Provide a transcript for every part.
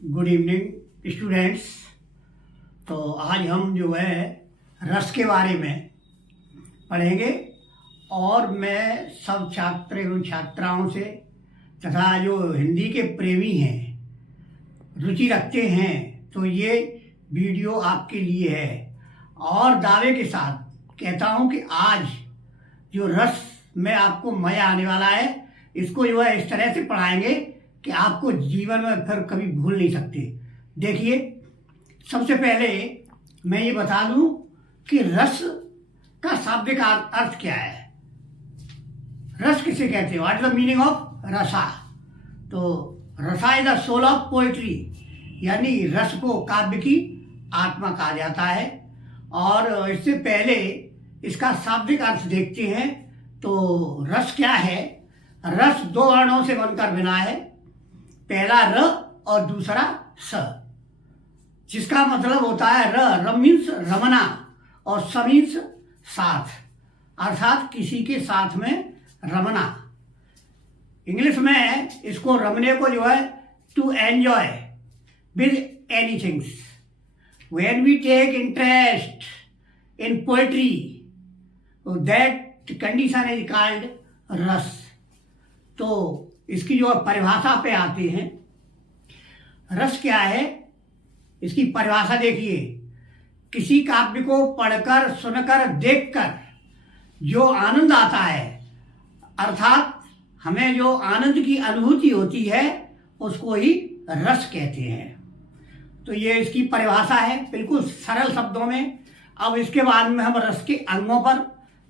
Good evening students. तो आज हम जो है रस के बारे में पढ़ेंगे और मैं सब छात्र एवं छात्राओं से तथा जो हिंदी के प्रेमी हैं, रुचि रखते हैं, तो ये वीडियो आपके लिए है। और दावे के साथ कहता हूँ कि आज जो रस में आपको मज़ा आने वाला है, इसको जो है इस तरह से पढ़ाएंगे कि आपको जीवन में फिर कभी भूल नहीं सकते। देखिए, सबसे पहले मैं ये बता दूं कि रस का शाब्दिक अर्थ क्या है। रस किसे कहते हैं? What is the meaning of rasa? तो rasa is the soul of poetry, यानी रस को काव्य की आत्मा कहा जाता है। और इससे पहले इसका शाब्दिक अर्थ देखते हैं। तो रस क्या है? रस दो वर्णों से बनकर बना है, पहला र और दूसरा स, जिसका मतलब होता है र मीन्स रमना और स मीन्स साथ, अर्थात किसी के साथ में रमना। इंग्लिश में इसको रमने को जो है to enjoy with anythings. When we take interest in poetry, that condition is called रस। तो इसकी जो परिभाषा पे आते हैं, रस क्या है, इसकी परिभाषा देखिए। किसी काव्य को पढ़कर, सुनकर, देखकर जो आनंद आता है, अर्थात हमें जो आनंद की अनुभूति होती है, उसको ही रस कहते हैं। तो ये इसकी परिभाषा है, बिल्कुल सरल शब्दों में। अब इसके बाद में हम रस के अंगों पर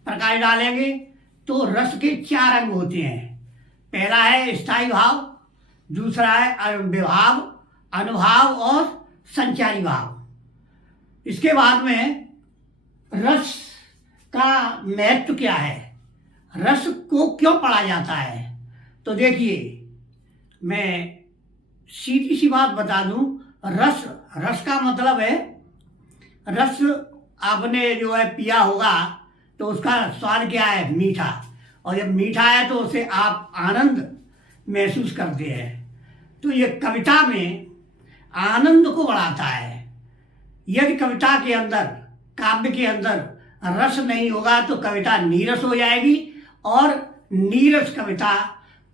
प्रकाश डालेंगे। तो रस के चार अंग होते हैं। पहला है स्थायी भाव, दूसरा है विभाव, अनुभाव और संचारी भाव। इसके बाद में रस का महत्व क्या है, रस को क्यों पढ़ा जाता है। तो देखिए, मैं सीधी सी बात बता दूं। रस का मतलब है, रस आपने जो है पिया होगा तो उसका स्वाद क्या है? मीठा। और जब मीठा है तो उसे आप आनंद महसूस करते हैं। तो ये कविता में आनंद को बढ़ाता है। यदि कविता के अंदर, काव्य के अंदर रस नहीं होगा तो कविता नीरस हो जाएगी, और नीरस कविता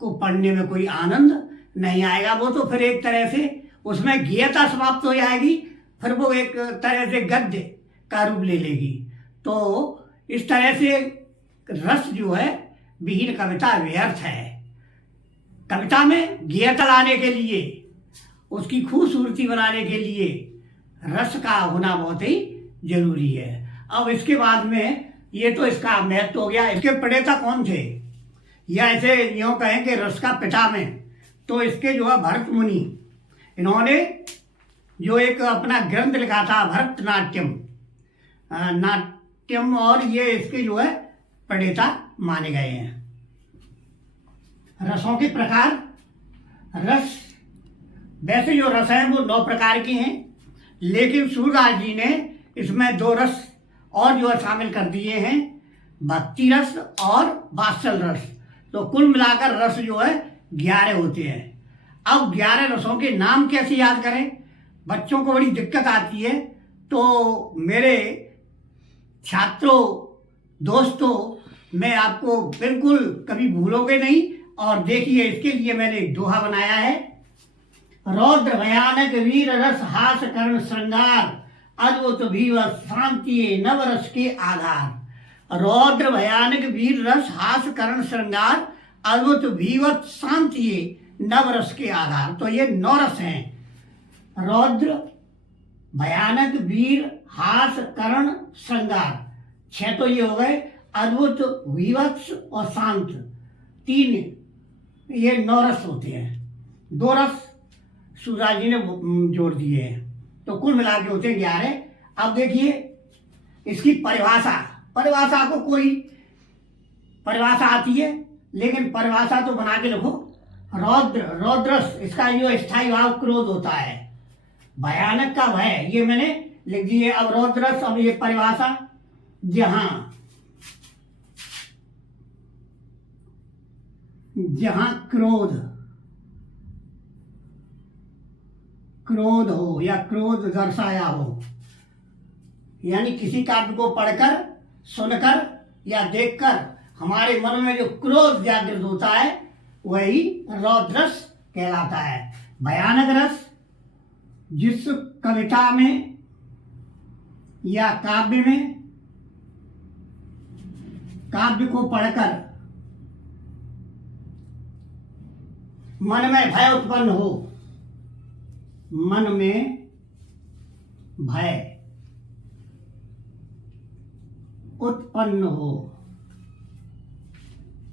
को पढ़ने में कोई आनंद नहीं आएगा। वो तो फिर एक तरह से उसमें गेयता समाप्त हो जाएगी, फिर वो एक तरह से गद्य का रूप ले लेगी। तो इस तरह से रस जो है विहीन कविता व्यर्थ है। कविता में गेयता लाने के लिए, उसकी खूबसूरती बनाने के लिए रस का होना बहुत ही जरूरी है। अब इसके बाद में ये तो इसका महत्व हो गया। इसके प्रणेता कौन थे, या ऐसे यूँ कहें कि रस का पिता में, तो इसके जो है भरत मुनि, इन्होंने जो एक अपना ग्रंथ लिखा था भरतनाट्यम, नाट्यम, और ये इसके जो है प्रणेता माने गए हैं। रसों के प्रकार। रस, वैसे जो रस हैं वो 9 प्रकार की हैं, लेकिन सूरदास जी ने इसमें 2 रस और जो है शामिल कर दिए हैं, भक्ति रस और वात्सल रस। तो कुल मिलाकर रस जो है 11 होते हैं। अब 11 रसों के नाम कैसे याद करें, बच्चों को बड़ी दिक्कत आती है। तो मेरे छात्रों, दोस्तों, मैं आपको बिल्कुल कभी भूलोगे नहीं। और देखिए, इसके लिए मैंने एक दोहा बनाया है। रौद्र भयानक वीर रस हास कर्ण श्रृंगार, अद्भुत भीव शांति नव रस के आधार। रौद्र भयानक वीर रस हास कर्ण श्रृंगार, अद्भुत भीवत शांति नव रस के आधार। तो ये 9 रस हैं। रौद्र, भयानक, वीर, हास, कर्ण, श्रृंगार, 6 तो ये हो गए। अद्भुत, विवत्स और शांत, 3, ये 9 रस होते हैं। 2 रस सूरदास जी ने जोड़ दिए हैं, तो कुल मिला के होते हैं 11। अब देखिए इसकी परिभाषा को कोई परिभाषा आती है, लेकिन परिभाषा तो बना के लिखो। रौद्रस, इसका जो स्थायी भाव क्रोध होता है। भयानक का भय, ये मैंने लिख दिए। अब रौद्रस, अब ये परिभाषा, जहां क्रोध, क्रोध हो या क्रोध दर्शाया हो, यानी किसी काव्य को पढ़कर, सुनकर या देखकर हमारे मन में जो क्रोध जागृत होता है वही रौद्र रस कहलाता है। भयानक रस जिस कविता में या काव्य में, काव्य को पढ़कर मन में भय उत्पन्न हो, मन में भय उत्पन्न हो,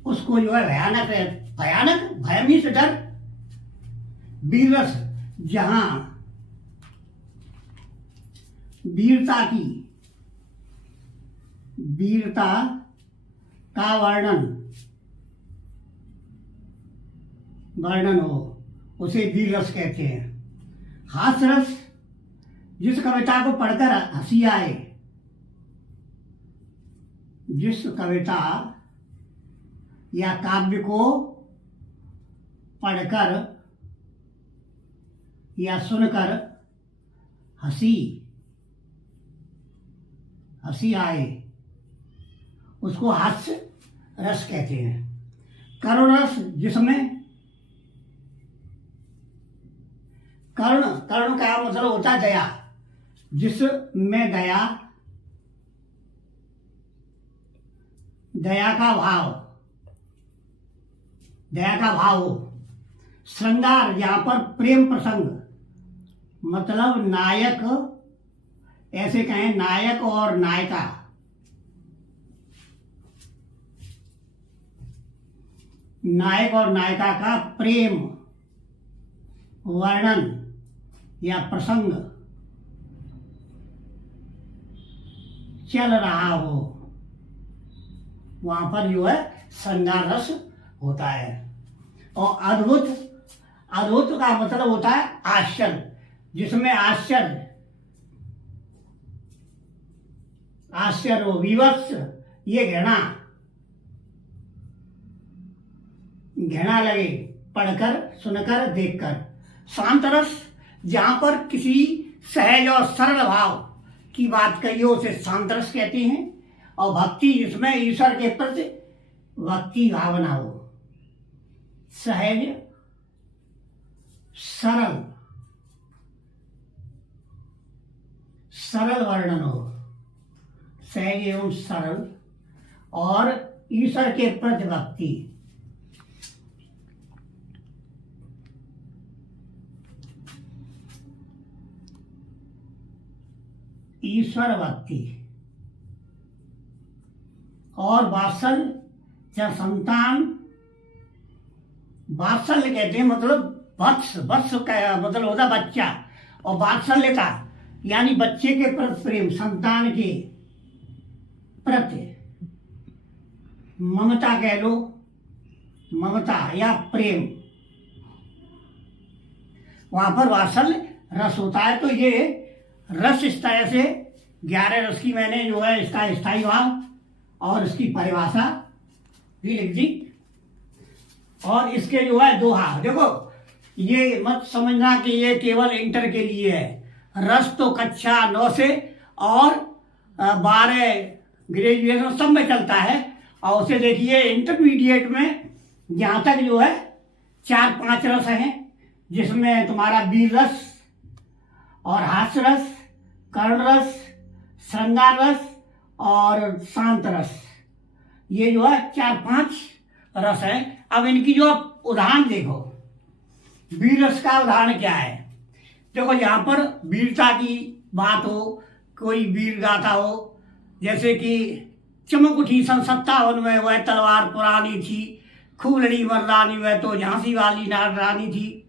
उसको जो है भयानक है। भयानक, भय मीन्स डर। वीर रस जहां वीरता की, वीरता का वर्णन हो, उसे वीर रस कहते हैं। हास्य रस जिस कविता को पढ़कर हंसी आए, जिस कविता या काव्य को पढ़कर या सुनकर हंसी आए, उसको हास्य रस कहते हैं। करुण रस जिसमें, करुण का मतलब होता है दया, जिसमें दया का भाव हो। श्रृंगार यहाँ पर प्रेम प्रसंग, मतलब नायक, ऐसे कहें नायक और नायिका, नायक और नायिका का प्रेम वर्णन या प्रसंग चल रहा हो, वहां पर जो है श्रृंगार रस होता है। और अद्भुत का मतलब होता है आश्चर्य, जिसमें आश्चर्य हो। विवश ये घृणा लगे पढ़कर, सुनकर, देखकर। शांत रस जहां पर किसी सहज और सरल भाव की बात कही हो, उसे शांत रस कहते हैं। और भक्ति जिसमें ईश्वर के प्रति भक्ति भावना हो, सहज, सरल वर्णन हो, सहज एवं सरल, और ईश्वर के प्रति भक्ति। ईश्वर भक्ति और वात्सल्य या संतान, वात्सल्य कहते हैं, मतलब वत्स का मतलब होता बच्चा, और वात्सल्यता यानी बच्चे के प्रति प्रेम, संतान के प्रति ममता कह लो, ममता या प्रेम, वहां पर वात्सल्य रस होता है। तो ये रस इस तरह से 11 रस की मैंने जो है इसका स्थायी भाव और इसकी परिभाषा भी लिख दी। और इसके जो है दोहा, देखो ये मत समझना कि ये केवल इंटर के लिए है। रस तो कक्षा 9 से और 12 ग्रेजुएशन सब में चलता है। और उसे देखिए इंटरमीडिएट में यहाँ तक जो है 4-5 रस हैं, जिसमें तुम्हारा वीर रस और हास्य रस, करुण रस, श्रृंगार रस और शांत रस, ये जो है 4-5 रस है। अब इनकी जो आप उदाहरण देखो, वीर रस का उदाहरण क्या है। देखो यहाँ पर वीरता की बात हो, कोई वीर गाथा हो, जैसे कि चमक उठी सन 57 में, वह तलवार पुरानी थी, खूब लड़ी मर्दानी, वह तो झांसी वाली रानी थी।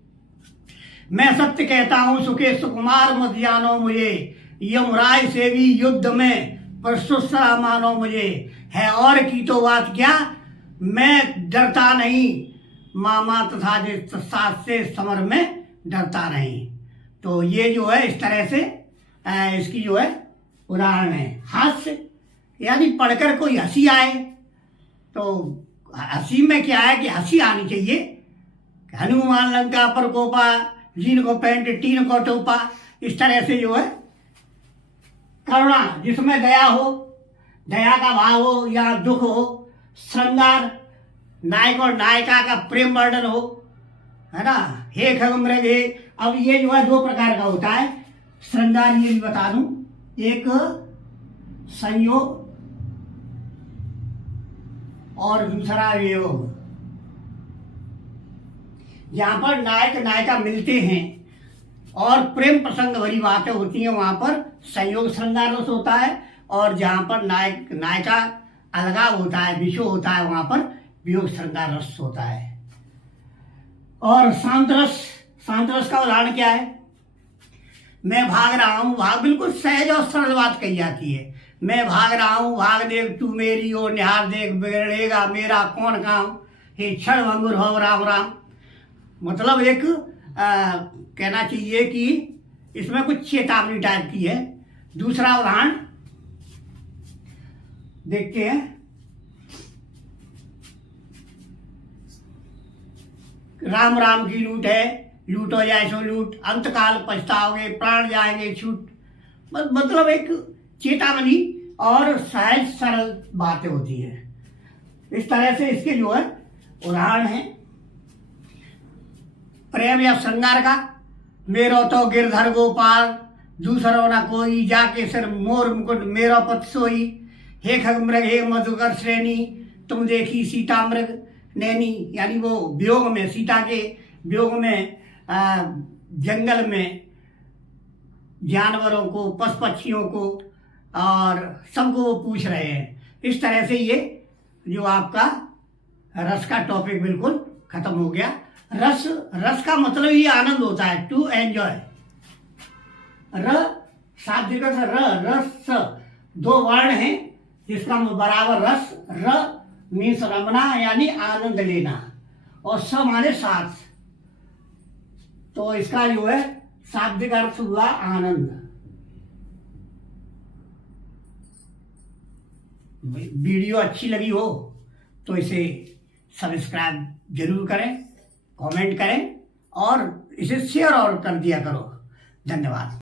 मैं सत्य कहता हूँ सुके सुकुमार मत जानो मुझे, यमराज से भी युद्ध में प्रशुस्रा मानो मुझे, है और की तो बात क्या, मैं डरता नहीं मामा तथा साथ से समर में डरता नहीं। तो ये जो है इस तरह से इसकी जो है उदाहरण है। हास्य यानी पढ़कर कोई हंसी आए, तो हंसी में क्या है कि हंसी आनी चाहिए। हनुमान लंका पर कोपा जीन को पैंट, टीन को टोपा, इस तरह से जो है करुणा जिसमें दया हो, दया का भाव हो या दुख हो, श्रृंगार नायक और नायिका का प्रेम वर्णन हो, है ना, हे खगमृग हे। अब ये जो है 2 प्रकार का होता है श्रृंगार, ये भी बता दूं, एक संयोग और दूसरा वियोग। जहां पर नायक नायिका मिलते हैं और प्रेम प्रसंग भरी बातें होती हैं वहां पर संयोग श्रृंगार रस होता है, और जहां पर नायक नायिका अलगाव होता है, विषय होता है, वहां पर वियोग श्रृंगार रस होता है। और शांत रस का उदाहरण क्या है? मैं भाग रहा हूं, भाग बिल्कुल सहज और सरल बात कही जाती है। मैं भाग रहा हूं, भाग देख तू मेरी ओर, निहार देख बिगड़ेगा मेरा कौन काम, हे क्षण भंगुर हो राम राम। मतलब एक कहना चाहिए कि इसमें कुछ चेतावनी टाइप की है। दूसरा उदाहरण देखते हैं, राम राम की लूट है, लूट हो जाए सो लूट, अंतकाल पछताओगे, प्राण जाएंगे छूट। मतलब एक चेतावनी और सहज सरल बातें होती है। इस तरह से इसके जो है उदाहरण है। प्रेम या श्रृंगार का, मेरो तो गिरधर गोपाल, दूसरो न कोई, जाके सिर मोर मुकुट मेरो पत सोई, हे खगमृग हे मधुकर श्रेणी, तुम देखी सीता मृग नैनी। यानी वो वियोग में, सीता के वियोग में जंगल में जानवरों को, पशु पक्षियों को और सबको वो पूछ रहे हैं। इस तरह से ये जो आपका रस का टॉपिक बिल्कुल खत्म हो गया। रस का मतलब ही आनंद होता है, टू एंजॉय। शाब्दिक रस 2 वर्ण हैं जिसका बराबर रस। र मीन्स रमना यानी आनंद लेना, और स माने साथ, तो इसका जो है शाब्दिक अर्थ हुआ आनंद। वीडियो अच्छी लगी हो तो इसे सब्सक्राइब जरूर करें, कमेंट करें और इसे शेयर और कर दिया करो। धन्यवाद।